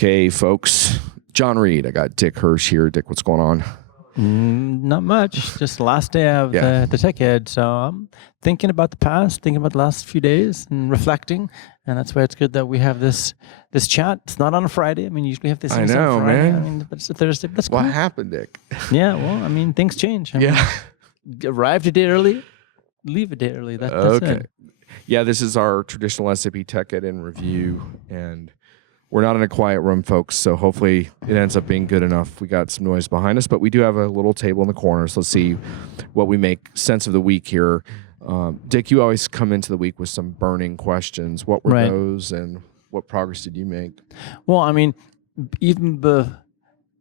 Okay, folks. John Reed. I got Dick Hirsch here. Dick, what's going on? Not much. Just the last day of the TechEd. So I'm thinking about the past, thinking about the last few days, and reflecting. And that's why it's good that we have this chat. It's not on a Friday. I mean, usually have this. I know, on Friday. man. I mean, but it's a Thursday. That's cool. What happened, Dick? Yeah. Well, I mean, things change. I mean, arrived a day early, leave a day early. That's okay. it. Yeah, this is our traditional SAP TechEd in review, and we're not in a quiet room, folks, so hopefully it ends up being good enough. We got some noise behind us, but we do have a little table in the corner, so let's see what we make sense of the week here. Dick, you always come into the week with some burning questions. What were those, and what progress did you make? Well, I mean, even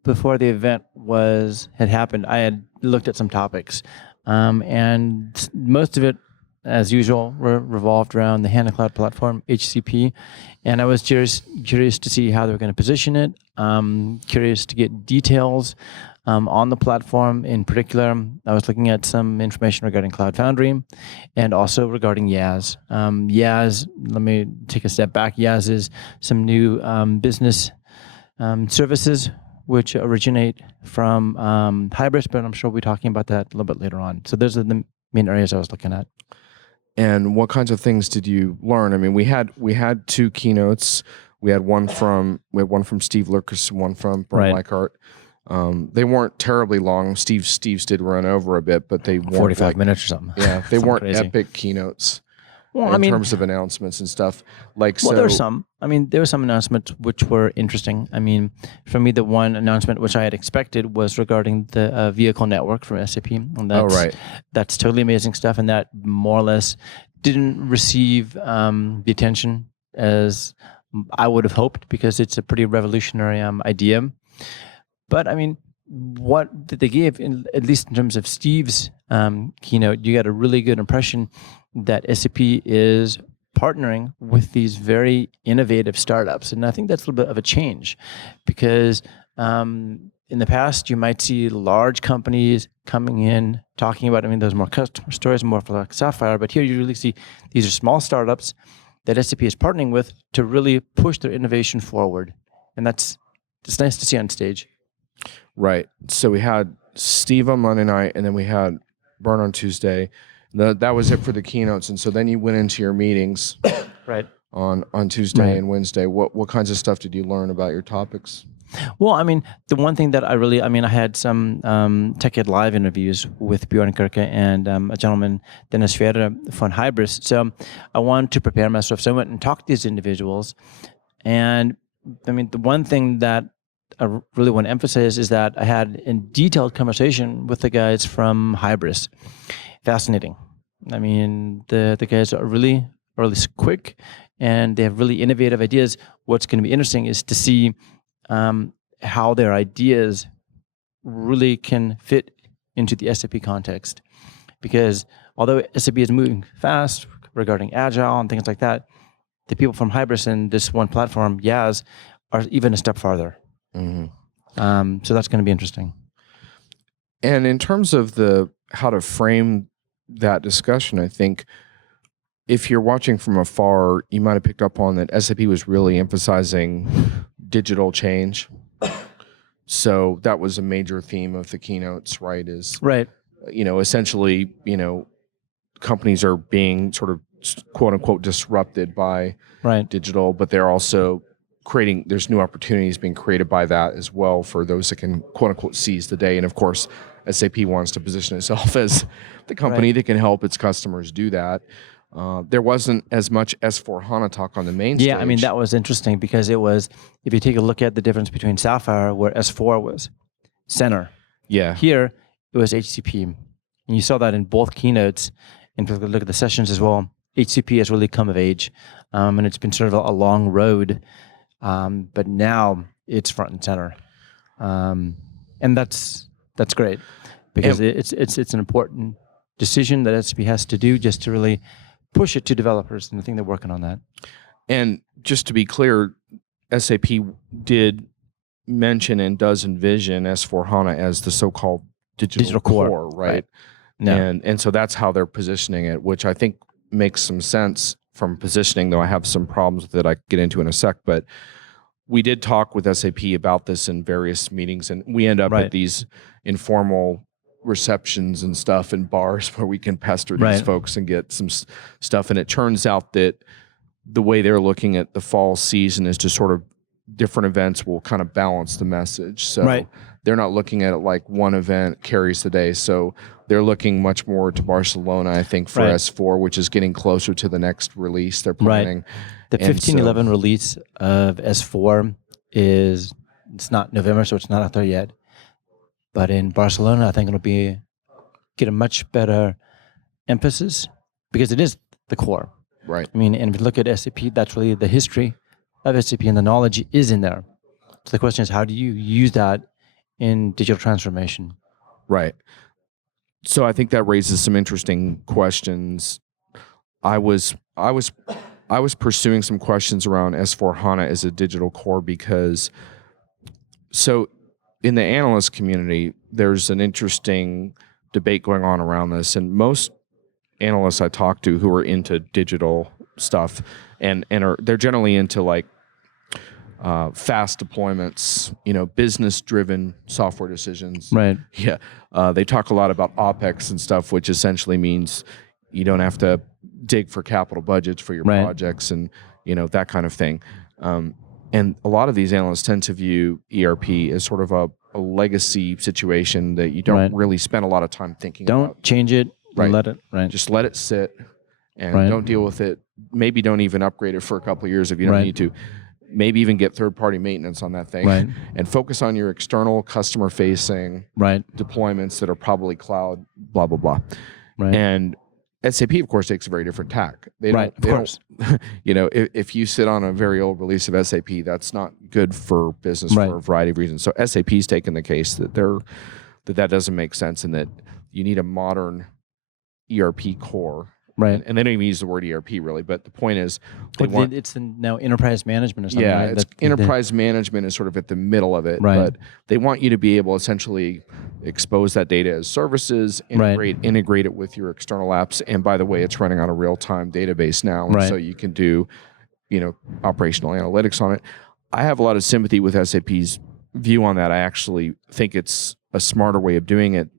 before the event had happened, I had looked at some topics, and most of it, as usual, revolved around the HANA Cloud Platform, HCP. And I was curious to see how they were going to position it, curious to get details on the platform. In particular, I was looking at some information regarding Cloud Foundry and also regarding YaaS. YaaS, let me take a step back. YaaS is some new business services which originate from Hybris, but I'm sure we'll be talking about that a little bit later on. So those are the main areas I was looking at. And what kinds of things did you learn? I mean, we had two keynotes. We had one from Steve Lurkus and one from Bernd Leichhardt. They weren't terribly long. Steve's did run over a bit, but they weren't 45 minutes or something. Yeah, they weren't crazy. Epic keynotes. Well, in terms of announcements and stuff. There were some. I mean, there were some announcements which were interesting. I mean, for me, the one announcement which I had expected was regarding the vehicle network from SAP. And that's totally amazing stuff, and that more or less didn't receive the attention as I would have hoped, because it's a pretty revolutionary idea. But I mean, what did they give? At least in terms of Steve's keynote, you got a really good impression that SAP is partnering with these very innovative startups. And I think that's a little bit of a change, because in the past, you might see large companies coming in, talking about, I mean, those more customer stories, more like Sapphire, but here you really see these are small startups that SAP is partnering with to really push their innovation forward. And it's nice to see on stage. Right. So we had Steve on Monday night, and then we had Bernd on Tuesday. That was it for the keynotes, and so then you went into your meetings on Tuesday and Wednesday. What kinds of stuff did you learn about your topics? Well, I mean, the one thing that I had some TechEd Live interviews with Björn Kirke and a gentleman, Dennis Schwere von Hybris. So I wanted to prepare myself. So I went and talked to these individuals. And I mean, the one thing that I really want to emphasize is that I had a detailed conversation with the guys from Hybris. Fascinating. I mean, the guys are really quick, and they have really innovative ideas. What's going to be interesting is to see how their ideas really can fit into the SAP context. Because although SAP is moving fast regarding Agile and things like that, the people from Hybris and this one platform, YaaS, are even a step farther. Mm-hmm. So that's going to be interesting. And in terms of how to frame that discussion, I think if you're watching from afar, you might have picked up on that SAP was really emphasizing digital change. So that was a major theme of the keynotes, right? Essentially, companies are being sort of quote unquote disrupted by digital, but they're also there's new opportunities being created by that as well for those that can quote unquote seize the day. And of course, SAP wants to position itself as the company that can help its customers do that. There wasn't as much S4 HANA talk on the main stage. Yeah, I mean, that was interesting, because it was, if you take a look at the difference between Sapphire, where S4 was center. Yeah. Here, it was HCP. And you saw that in both keynotes. And if you look at the sessions as well, HCP has really come of age. And it's been sort of a long road. But now it's front and center. And that's great, because it's an important decision that SAP has to do just to really push it to developers, and I think they're working on that. And just to be clear, SAP did mention and does envision S/4HANA as the so-called digital core, right? No. And so that's how they're positioning it, which I think makes some sense from positioning, though I have some problems with it I can get into in a sec. But we did talk with SAP about this in various meetings, and we end up at these informal receptions and stuff in bars where we can pester these folks and get some stuff. And it turns out that the way they're looking at the fall season is to sort of different events will kind of balance the message. So they're not looking at it like one event carries the day. So they're looking much more to Barcelona, I think, for S4, which is getting closer to the next release they're planning. The 15.11 release of S4 it's not November, so it's not out there yet. But in Barcelona, I think it'll get a much better emphasis because it is the core. Right. I mean, and if you look at SAP, that's really the history of SAP, and the knowledge is in there. So the question is, how do you use that in digital transformation? Right. So I think that raises some interesting questions. I was pursuing some questions around S4 HANA as a digital core because, so in the analyst community, there's an interesting debate going on around this, and most analysts I talk to who are into digital stuff and they're generally into like fast deployments, business-driven software decisions. Right. Yeah. They talk a lot about OpEx and stuff, which essentially means you don't have to dig for capital budgets for your projects and, that kind of thing. And a lot of these analysts tend to view ERP as sort of a legacy situation that you don't really spend a lot of time thinking about. Don't change it. Let it. Just let it sit and don't deal with it. Maybe don't even upgrade it for a couple of years if you don't need to. Maybe even get third-party maintenance on that thing and focus on your external customer-facing deployments that are probably cloud, blah, blah, blah. And SAP, of course, takes a very different tack. They don't, of course. If you sit on a very old release of SAP, that's not good for business for a variety of reasons. So SAP's taken the case that that doesn't make sense and that you need a modern ERP core. And they don't even use the word ERP really, but the point is it's now enterprise management or something. Yeah, it's enterprise management is sort of at the middle of it, but they want you to be able to essentially expose that data as services, integrate it with your external apps, and by the way, it's running on a real-time database now, so you can do, operational analytics on it. I have a lot of sympathy with SAP's view on that. I actually think it's a smarter way of doing it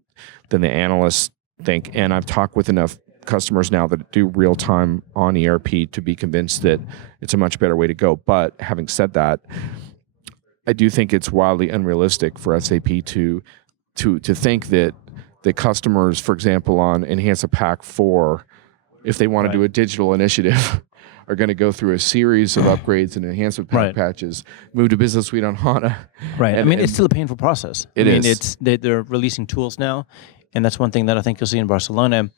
than the analysts think, and I've talked with enough customers now that do real time on ERP to be convinced that it's a much better way to go. But having said that, I do think it's wildly unrealistic for SAP to think that the customers, for example, on Enhance a Pack 4, if they want to do a digital initiative, are going to go through a series of upgrades and enhancement pack patches, move to Business Suite on HANA. And it's still a painful process. They're releasing tools now, and that's one thing that I think you'll see in Barcelona.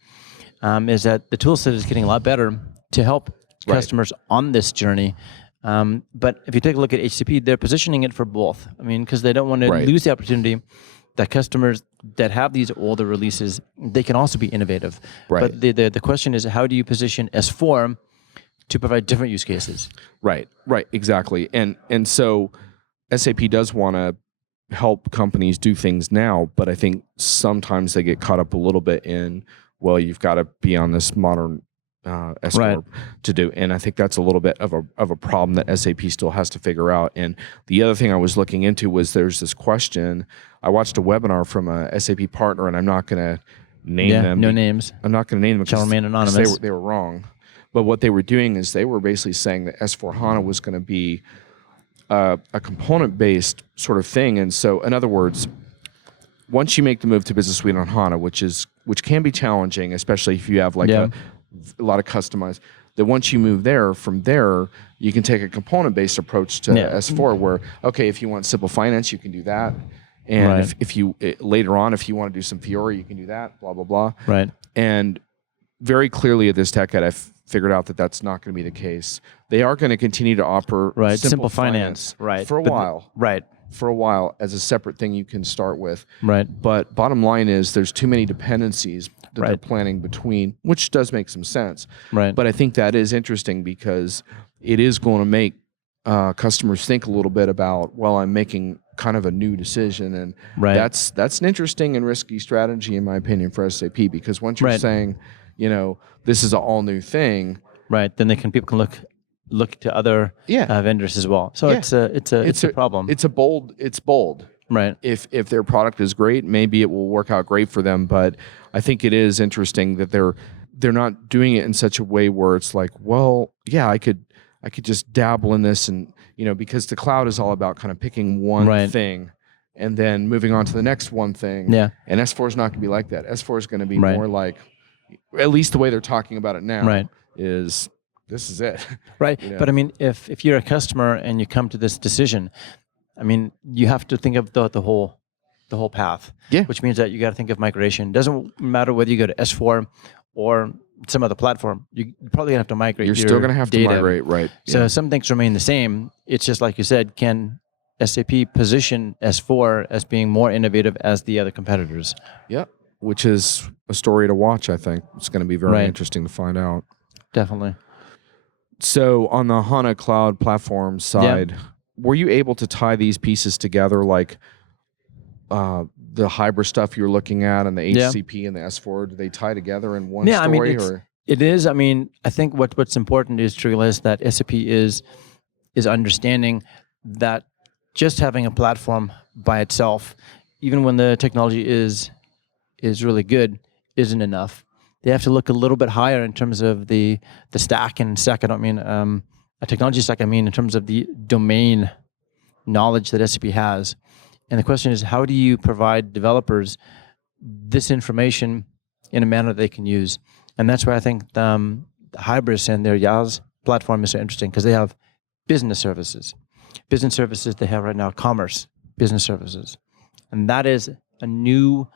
Is that the tool set is getting a lot better to help customers on this journey. But if you take a look at HCP, they're positioning it for both. I mean, because they don't want to lose the opportunity that customers that have these older releases, they can also be innovative. But the question is, how do you position S4 to provide different use cases? Right, exactly. And so SAP does want to help companies do things now, but I think sometimes they get caught up a little bit in, well, you've got to be on this modern S4 to do, and I think that's a little bit of a problem that SAP still has to figure out. And the other thing I was looking into was there's this question. I watched a webinar from a SAP partner, and I'm not going to name them. No names. I'm not going to name them because anonymous. They were wrong. But what they were doing is they were basically saying that S4 HANA was going to be a component-based sort of thing. And so, in other words, once you make the move to Business Suite on HANA, which can be challenging, especially if you have like a lot of customized, that once you move there, from there, you can take a component-based approach to S4 where, okay, if you want simple finance, you can do that. And if you later on, if you want to do some Fiori, you can do that, blah, blah, blah. And very clearly at this TechEd, I've figured out that that's not going to be the case. They are going to continue to offer simple finance for a while. For a while as a separate thing you can start with. But bottom line is there's too many dependencies that they're planning between, which does make some sense. But I think that is interesting because it is going to make customers think a little bit about, well, I'm making kind of a new decision. And that's an interesting and risky strategy, in my opinion, for SAP, because once you're saying, this is an all new thing. Then people can look look to other vendors as well. So it's a problem. It's bold. Right. If their product is great, maybe it will work out great for them. But I think it is interesting that they're not doing it in such a way where it's like, well, yeah, I could just dabble in this, and because the cloud is all about kind of picking one thing and then moving on to the next one thing. Yeah. And S4 is not going to be like that. S4 is going to be more like, at least the way they're talking about it now, is this is it. Right. But I mean, if you're a customer and you come to this decision, I mean, you have to think of the whole path. Yeah. Which means that you got to think of migration. It doesn't matter whether you go to S4 or some other platform. You're probably gonna have to migrate. You're still gonna have to migrate, right? So some things remain the same. It's just like you said. Can SAP position S4 as being more innovative as the other competitors? Yeah, which is a story to watch. I think it's going to be very interesting to find out. Definitely. So on the HANA Cloud Platform side, were you able to tie these pieces together, like the Hybris stuff you're looking at and the HCP and the S4? Do they tie together in one story? I mean, it is. I mean, I think what's important is to realize that SAP is understanding that just having a platform by itself, even when the technology is really good, isn't enough. They have to look a little bit higher in terms of the stack. And stack, I don't mean a technology stack. I mean in terms of the domain knowledge that SAP has. And the question is, how do you provide developers this information in a manner that they can use? And that's why I think the Hybris and their YaaS platform is so interesting, because they have business services. Business services they have right now, commerce, business services. And that is a new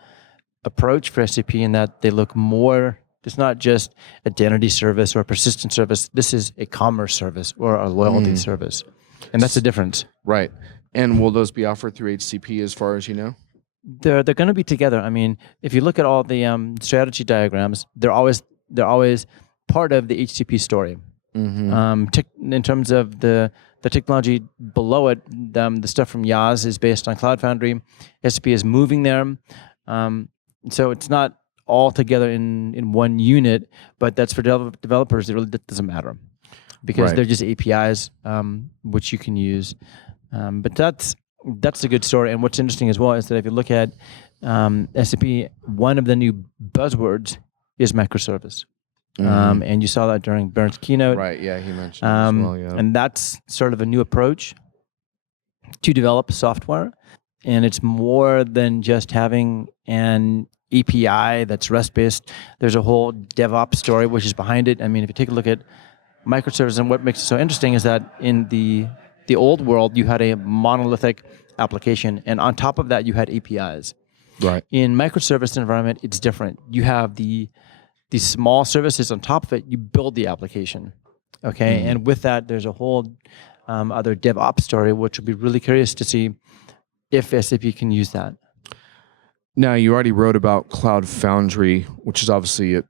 approach for SAP in that they look more, it's not just identity service or a persistent service. This is a commerce service or a loyalty service. And that's the difference. Right. And will those be offered through HCP as far as you know? They're going to be together. I mean, if you look at all the strategy diagrams, they're always part of the HCP story. In terms of the technology below it, the stuff from YaaS is based on Cloud Foundry. SAP is moving there. So it's not all together in one unit, but that's for developers. That doesn't matter, because they're just APIs which you can use. But that's a good story. And what's interesting as well is that if you look at SAP, one of the new buzzwords is microservice. And you saw that during Bernd's keynote. Right, yeah, he mentioned as well, yeah. And that's sort of a new approach to develop software. And it's more than just having an API that's REST-based. There's a whole DevOps story which is behind it. I mean, if you take a look at microservices, and what makes it so interesting is that in the old world, you had a monolithic application, and on top of that, you had APIs. Right. In microservice environment, it's different. You have these small services on top of it. You build the application, okay? And with that, there's a whole other DevOps story, which will be really curious to see if SAP can use that. Now, you already wrote about Cloud Foundry, which is obviously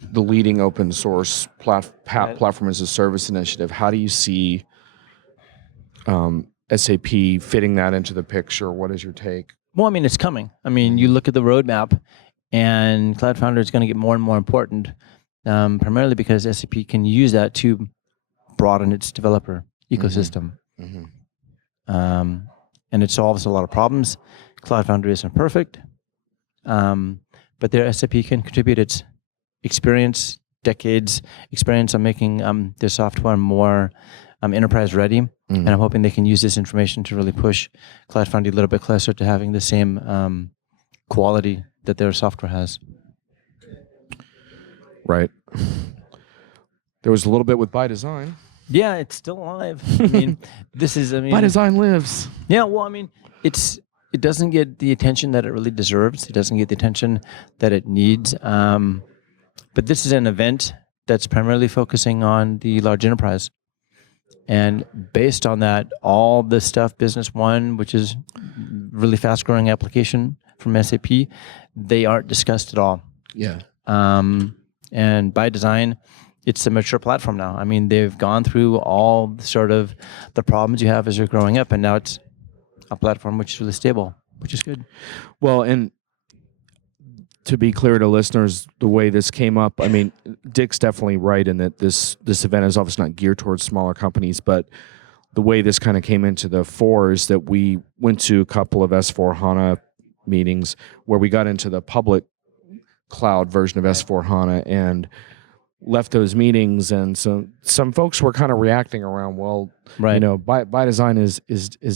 the leading open source platform as a service initiative. How do you see SAP fitting that into the picture? What is your take? Well, I mean, it's coming. I mean, you look at the roadmap, and Cloud Foundry is going to get more and more important, primarily because SAP can use that to broaden its developer ecosystem. And it solves a lot of problems. Cloud Foundry isn't perfect, but their SAP can contribute its experience, decades experience on making their software more enterprise ready. And I'm hoping they can use this information to really push Cloud Foundry a little bit closer to having the same quality that their software has. Right. There was a little bit with By Design. Yeah, it's still alive. I mean, By Design lives. Yeah, well, I mean, it doesn't get the attention that it really deserves. It doesn't get the attention that it needs. But this is an event that's primarily focusing on the large enterprise. And based on that, all the stuff Business One, which is really fast-growing application from SAP, they aren't discussed at all. Yeah. And By Design, it's a mature platform now. I mean, they've gone through all sort of the problems you have as you're growing up, and now it's a platform which is really stable, which is good. Well, and to be clear to listeners, the way this came up, I mean, Dick's definitely right in that this event is obviously not geared towards smaller companies, but the way this kind of came into the fore is that we went to a couple of S4 HANA meetings where we got into the public cloud version of S4 HANA and left those meetings, and so some folks were kind of reacting around, well, you know, by design is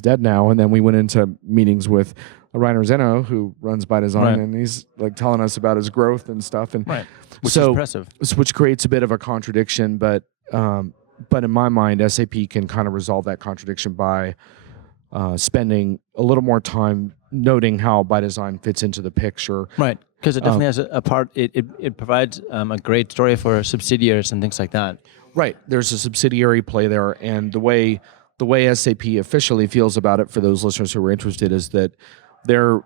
dead now. And then we went into meetings with Rainer Zeno, who runs by design, and he's like telling us about his growth and stuff, and which is impressive, which creates a bit of a contradiction. But in my mind, SAP can kind of resolve that contradiction by spending a little more time noting how by design fits into the picture, right? Because it definitely has a part. It provides a great story for subsidiaries and things like that. Right. There's a subsidiary play there, and the way SAP officially feels about it, for those listeners who are interested, is that they're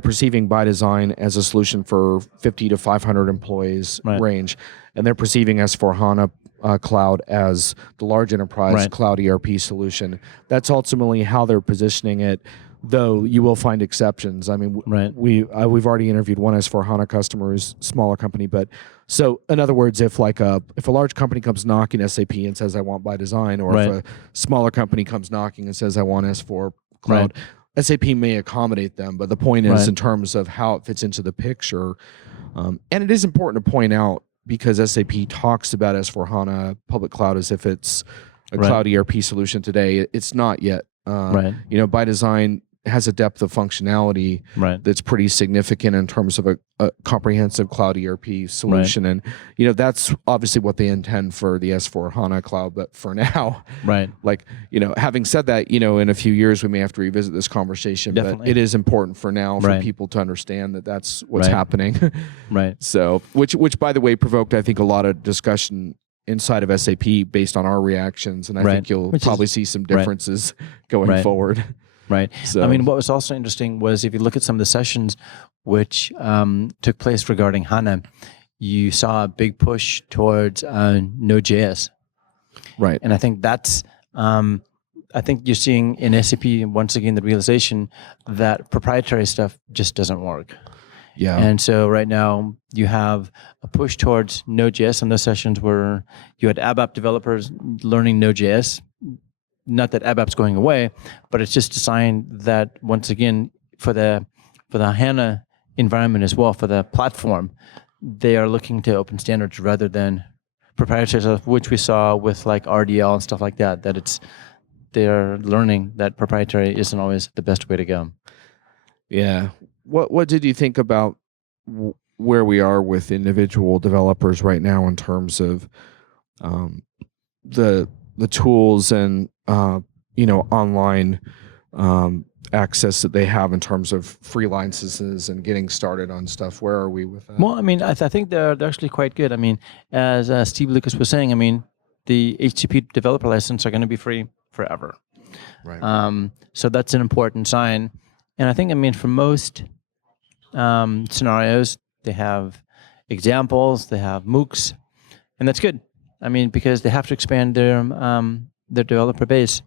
perceiving by design as a solution for 50 to 500 employees range, and they're perceiving S4 HANA Cloud as the large enterprise cloud ERP solution. That's ultimately how they're positioning it. Though you will find exceptions. I mean, we've already interviewed one S4 HANA customer who's a smaller company, but so in other words, if a large company comes knocking SAP and says I want by design, or if a smaller company comes knocking and says I want S4 Cloud, SAP may accommodate them. But the point is, in terms of how it fits into the picture, and it is important to point out, because SAP talks about S4 HANA public cloud as if it's a cloud ERP solution today. It's not yet. You know, by design has a depth of functionality that's pretty significant in terms of a comprehensive cloud ERP solution. And, you know, that's obviously what they intend for the S4 HANA Cloud. But for now, like, you know, having said that, you know, in a few years, we may have to revisit this conversation. But it is important for now for people to understand that that's what's happening. So, which, by the way, provoked, I think, a lot of discussion inside of SAP based on our reactions. And I think you'll probably see some differences going forward. So, I mean, what was also interesting was, if you look at some of the sessions which took place regarding HANA, you saw a big push towards Node.js. And I think that's, I think you're seeing in SAP, once again, the realization that proprietary stuff just doesn't work. And so right now you have a push towards Node.js, and those sessions where you had ABAP developers learning Node.js. Not that ABAP's going away, but it's just designed that, once again, for the HANA environment as well, for the platform, they are looking to open standards rather than proprietary stuff, which we saw with like RDL and stuff like that, they're learning that proprietary isn't always the best way to go. What did you think about where we are with individual developers right now in terms of the tools and you know, online access that they have in terms of free licenses and getting started on stuff? Where are we with that? Well, I mean, I think they're actually quite good. I mean, as Steve Lucas was saying, I mean, the HTTP developer license are going to be free forever. So that's an important sign. And I think, I mean, for most scenarios, they have examples, they have MOOCs, and that's good. I mean, because they have to expand their developer base.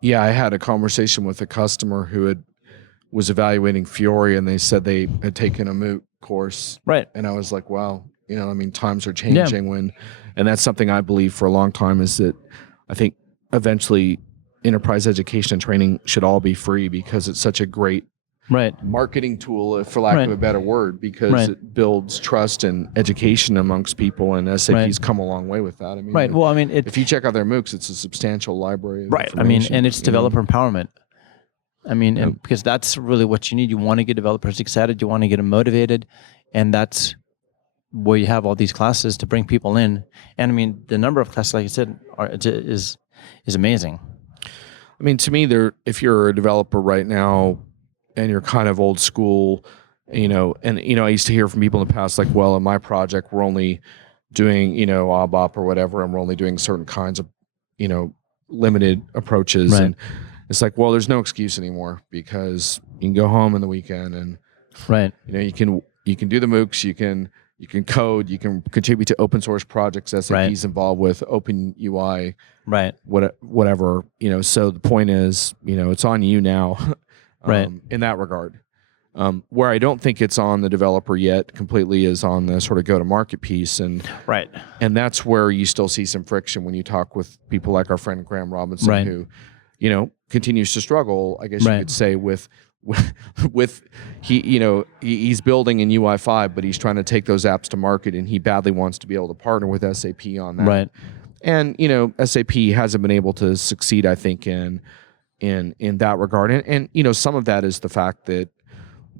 Yeah, I had a conversation with a customer who was evaluating Fiori, and they said they had taken a MOOC course. And I was like, wow, you know, I mean, times are changing and that's something I believe for a long time, is that I think eventually enterprise education and training should all be free, because it's such a great marketing tool, for lack of a better word, because it builds trust and education amongst people, and SAP's come a long way with that. I mean, well, I mean, if you check out their MOOCs, it's a substantial library of I mean, and it's developer empowerment. I mean, and because that's really what you need. You want to get developers excited. You want to get them motivated, and that's where you have all these classes to bring people in. And I mean, the number of classes, like I said, is amazing. I mean, to me, if you're a developer right now, and you're kind of old school, you know, and, you know, I used to hear from people in the past, like, well, in my project, we're only doing, you know, ABAP or whatever, and we're only doing certain kinds of, you know, limited approaches. And it's like, well, there's no excuse anymore, because you can go home in the weekend and, you know, you can do the MOOCs, you can code, you can contribute to open source projects SAP's involved with, Open UI, whatever, you know. So the point is, you know, it's on you now. In that regard. Where I don't think it's on the developer yet completely is on the sort of go-to-market piece, and that's where you still see some friction when you talk with people like our friend Graham Robinson, who, continues to struggle, I guess you could say, with he's building in UI5, but he's trying to take those apps to market, and he badly wants to be able to partner with SAP on that. Right. And SAP hasn't been able to succeed, I think, in that regard, and some of that is the fact that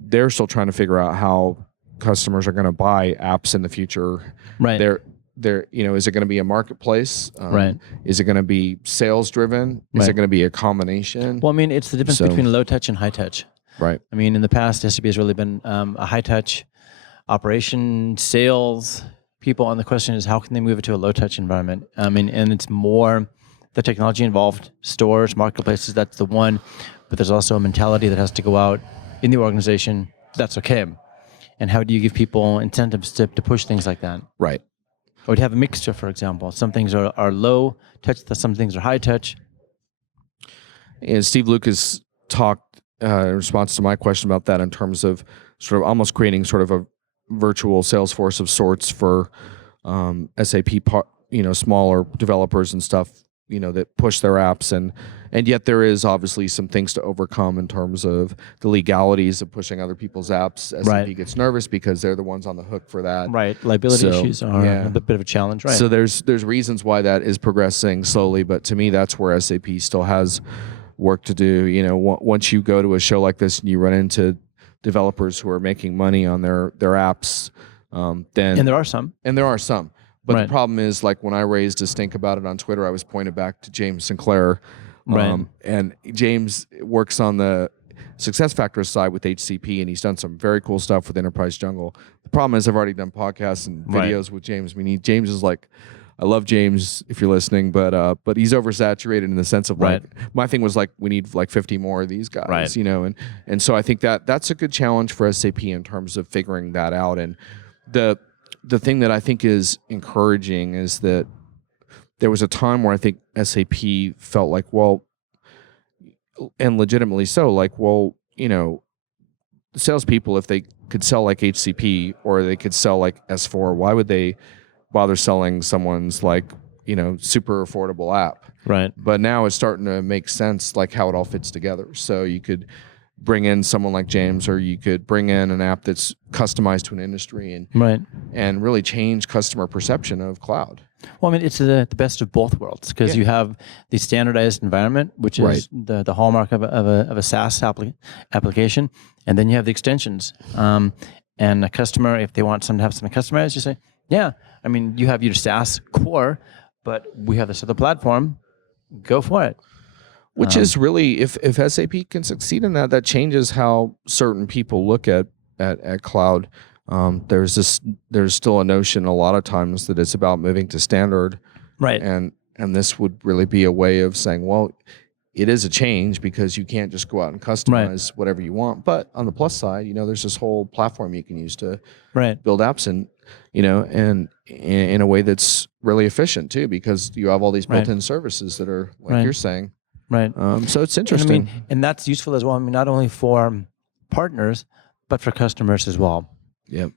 they're still trying to figure out how customers are going to buy apps in the future. Right. They're is it going to be a marketplace? Is it going to be sales driven? Is it going to be a combination? Well, I mean, it's the difference between low touch and high touch. Right. I mean, in the past, SAP has really been a high touch operation, sales people. And the question is, how can they move it to a low touch environment? I mean, and it's more the technology involved, stores, marketplaces, that's the one. But there's also a mentality that has to go out in the organization. That's okay. And how do you give people incentives to push things like that? Right. Or to have a mixture, for example. Some things are low touch, some things are high touch. And Steve Lucas talked in response to my question about that in terms of sort of almost creating sort of a virtual sales force of sorts for SAP, smaller developers and stuff, that push their apps, and yet there is obviously some things to overcome in terms of the legalities of pushing other people's apps. SAP gets nervous because they're the ones on the hook for that. Right, liability issues are a bit of a challenge. Right. So there's reasons why that is progressing slowly, but to me that's where SAP still has work to do. Once you go to a show like this and you run into developers who are making money on their apps, then and there are some. But the problem is, like when I raised a stink about it on Twitter, I was pointed back to James Sinclair. And James works on the SuccessFactors side with HCP, and he's done some very cool stuff with Enterprise Jungle. The problem is I've already done podcasts and videos with James. James is like, I love James if you're listening, but he's oversaturated in the sense of like, my thing was like, we need like 50 more of these guys, and so I think that's a good challenge for SAP in terms of figuring that out. And the thing that I think is encouraging is that there was a time where I think SAP felt like, well, and legitimately so, like, well, salespeople, if they could sell like HCP or they could sell like S4, why would they bother selling someone's like, super affordable app? Right. But now it's starting to make sense, like how it all fits together. So you could bring in someone like James, or you could bring in an app that's customized to an industry and really change customer perception of cloud. Well, I mean, it's the best of both worlds, because you have the standardized environment, which is the hallmark of a SaaS application, and then you have the extensions. And a customer, if they want to have something customized, you say, I mean, you have your SaaS core, but we have this other platform. Go for it. Which is really, if SAP can succeed in that changes how certain people look at cloud. There's still a notion a lot of times that it's about moving to standard, right? And this would really be a way of saying, well, it is a change because you can't just go out and customize whatever you want. But on the plus side, there's this whole platform you can use to build apps and in a way that's really efficient too, because you have all these built-in services that are like you're saying. Right. So it's interesting. And that's useful as well. I mean, not only for partners, but for customers as well. Yep.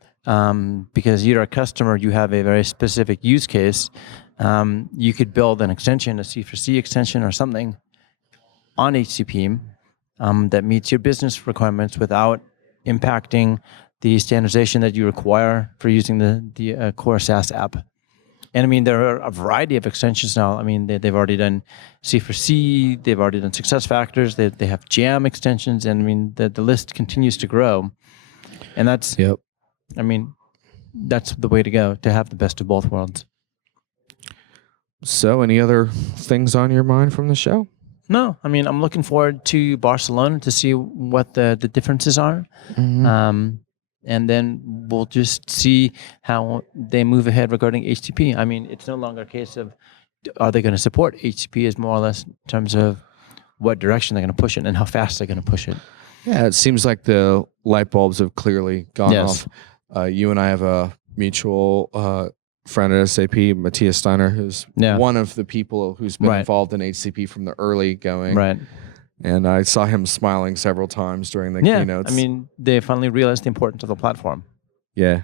Because you're a customer, you have a very specific use case. You could build an extension, a C4C extension or something on HCP that meets your business requirements without impacting the standardization that you require for using the core SaaS app. And I mean, there are a variety of extensions now. I mean, they've already done C4C, they've already done SuccessFactors, they have Jam extensions, and I mean, the list continues to grow. And that's, I mean, that's the way to go, to have the best of both worlds. So, any other things on your mind from the show? No, I mean, I'm looking forward to Barcelona to see what the differences are. Mm-hmm. And then we'll just see how they move ahead regarding HTTP. I mean, it's no longer a case of are they going to support HTTP, is more or less in terms of what direction they're going to push it and how fast they're going to push it. Yeah, it seems like the light bulbs have clearly gone off. You and I have a mutual friend at SAP, Matthias Steiner, who's one of the people who's been involved in HTTP from the early going. Right. And I saw him smiling several times during the keynotes. I mean, they finally realized the importance of the platform. Yeah.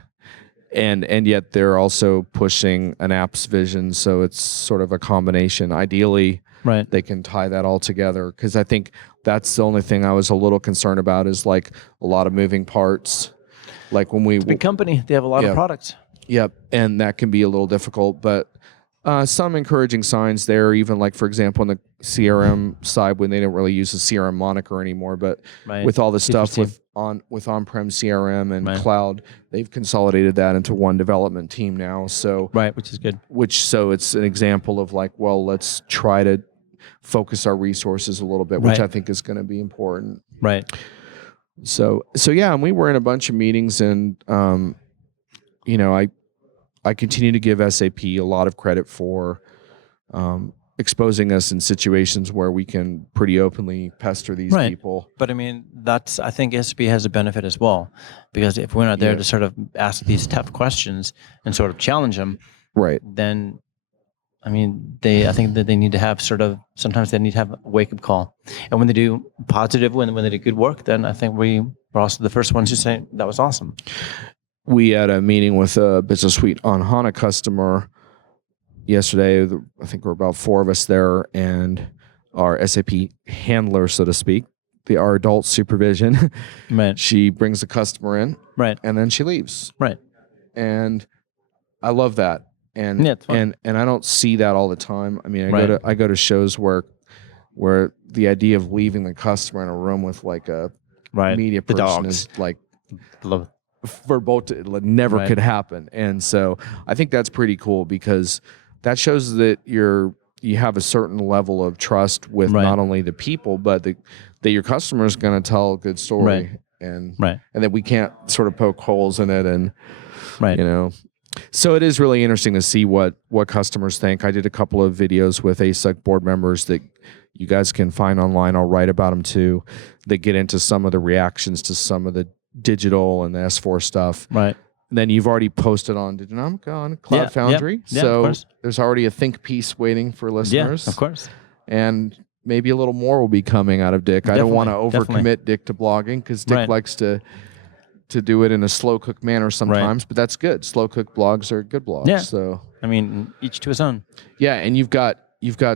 And yet they're also pushing an apps vision, so it's sort of a combination. Ideally, they can tie that all together, because I think that's the only thing I was a little concerned about is like a lot of moving parts. Like when it's a big company, they have a lot of products. Yep, and that can be a little difficult, but some encouraging signs there, even like, for example, on the CRM side, when they don't really use the CRM moniker anymore, but with all the stuff with on-prem CRM and cloud, they've consolidated that into one development team now. So which is good. So it's an example of like, well, let's try to focus our resources a little bit, which I think is going to be important. So yeah, and we were in a bunch of meetings, and I continue to give SAP a lot of credit for exposing us in situations where we can pretty openly pester these people. But I mean, I think SAP has a benefit as well, because if we're not there to sort of ask these tough questions and sort of challenge them, then I mean, I think that they need to have sometimes they need to have a wake-up call. And when they do positive, when they do good work, then I think we're also the first ones who say, that was awesome. We had a meeting with a Business Suite on HANA customer yesterday. I think there were about 4 of us there, and our SAP handler, so to speak, our adult supervision, she brings the customer in, and then she leaves. And I love that. And and I don't see that all the time. I mean, I go to shows where the idea of leaving the customer in a room with like a media person is like verboten. It never could happen. And so I think that's pretty cool, because that shows that you have a certain level of trust with not only the people, but that your customer is going to tell a good story, and that we can't sort of poke holes in it, and So it is really interesting to see what customers think. I did a couple of videos with ASUG board members that you guys can find online. I'll write about them too. They get into some of the reactions to some of the digital and the S4 stuff. Then you've already posted on Cloud Foundry. So there's already a think piece waiting for listeners. Yeah, of course. And maybe a little more will be coming out of Dick. I don't want to overcommit Dick to blogging, because Dick likes to do it in a slow cook manner sometimes, but that's good. Slow cook blogs are good blogs. So I mean, each to his own. Yeah, and you've got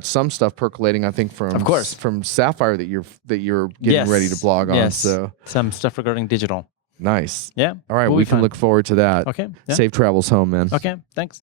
some stuff percolating, I think, from Sapphire that you're getting ready to blog on. So some stuff regarding digital. Nice. Yeah. All right, we can look forward to that. Okay. Safe travels home, man. Okay, thanks.